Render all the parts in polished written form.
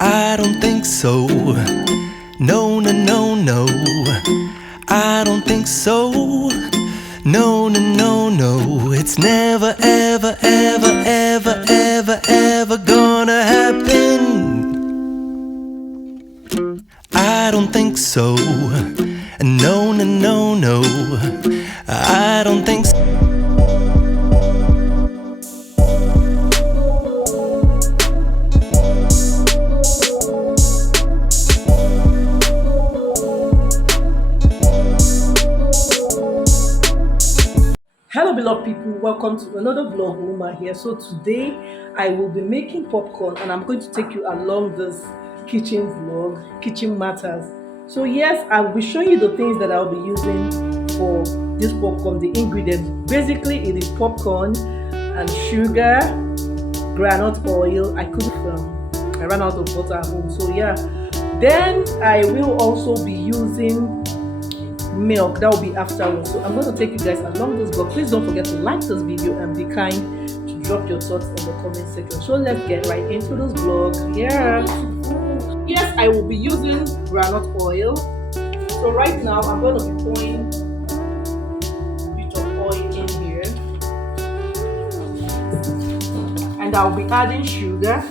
I don't think so. No, no, no, no. I don't think so. No, no, no, no. It's never, ever, ever, ever, ever, ever gonna happen. I don't think so. No, no, no, no. I don't think so. Hello beloved people, welcome to another vlog. Uma here. So today I will be making popcorn and I'm going to take you along this kitchen vlog, Kitchen Matters. So yes, I'll be showing you the things that I'll be using for this popcorn, the ingredients. Basically it is popcorn and sugar, groundnut oil. I ran out of butter at home, so yeah. Then I will also be using milk. That will be afterwards. So I'm going to take you guys along this, but please don't forget to like this video and be kind to drop your thoughts in the comment section. So let's get right into this vlog. Yes, I will be using groundnut oil. So right now I'm going to be pouring a bit of oil in here, and I'll be adding sugar.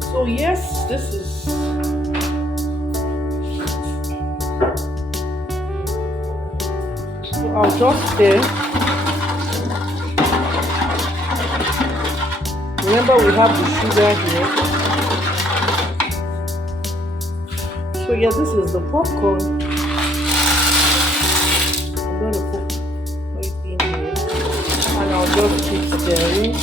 So yes, this is so I'll just stir. Remember we have the sugar here. So yeah, this is the popcorn. I'm going to put it in here and I'll just keep stirring.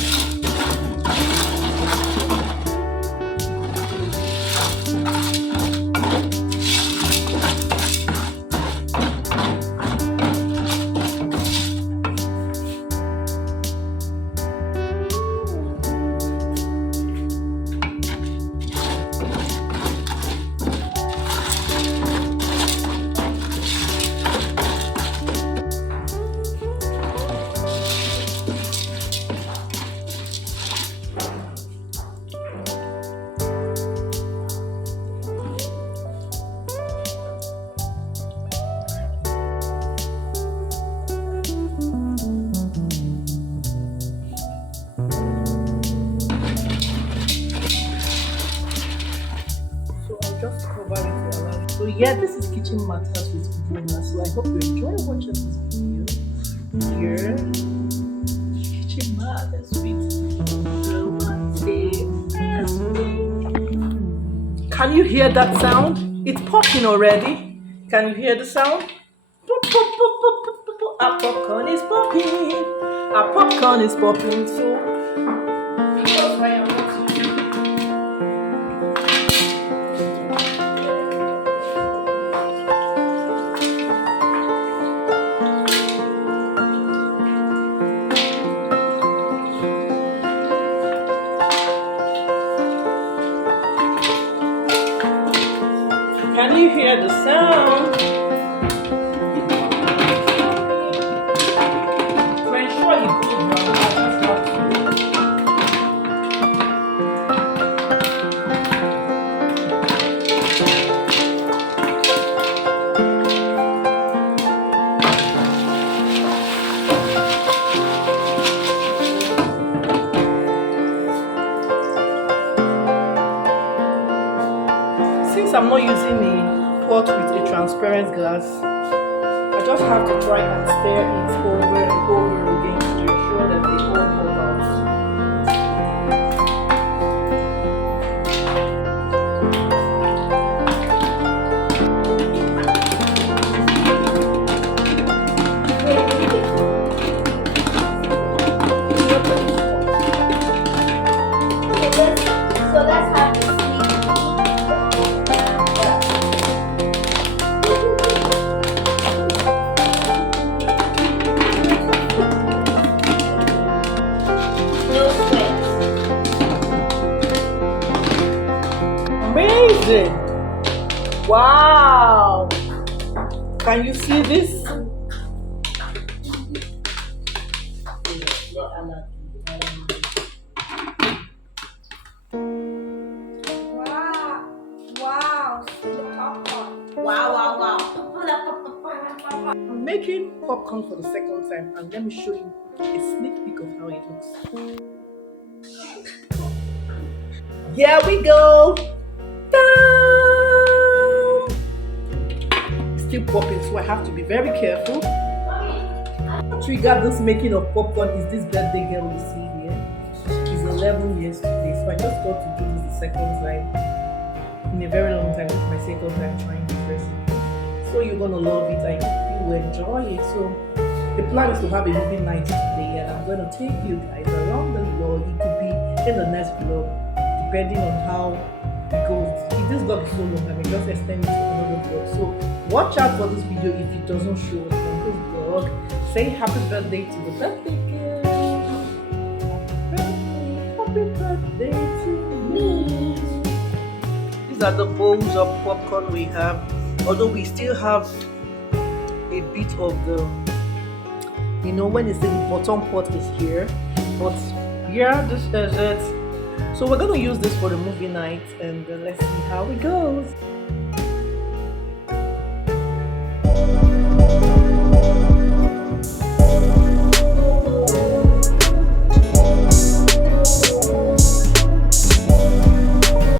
Just cover it to allow it. So yeah, this is Kitchen Matters with Bruna. So I hope you enjoy watching this video. Here, Kitchen Matters with Bruna. Can you hear that sound? It's popping already. Can you hear the sound? Pop, pop, pop, pop, pop, pop, pop. Our popcorn is popping. Our popcorn is popping. So because I am Can you hear the sound? To ensure you cook it well, I just have Since I'm not using a pot with a transparent glass, I just have to try and stir it over and over again to ensure that they all come out. So that's how you Wow! Can you see this? Wow. Wow. The popcorn. Wow. I'm making popcorn for the second time, and let me show you a sneak peek of how it looks. Here we go! Ta-da! Still popping, so I have to be very careful. What triggered this making of popcorn is this birthday girl you see here. She's 11 years today, so I just thought to do this the second time in a very long time. This is my second time trying this recipe. So you're gonna love it. I hope you will enjoy it. So the plan is to have a movie night today, and I'm gonna take you guys along the vlog. It could be in the next vlog, depending on how it goes. If this vlog is so long, I may just extend it to another vlog. So watch out for this video if it doesn't show us on this vlog. Say happy birthday to the birthday girl. Happy birthday to me. These are the bowls of popcorn we have. Although we still have a bit of the, when it's the bottom pot is here. But yeah, this is it. So we're gonna use this for the movie night, and let's see how it goes.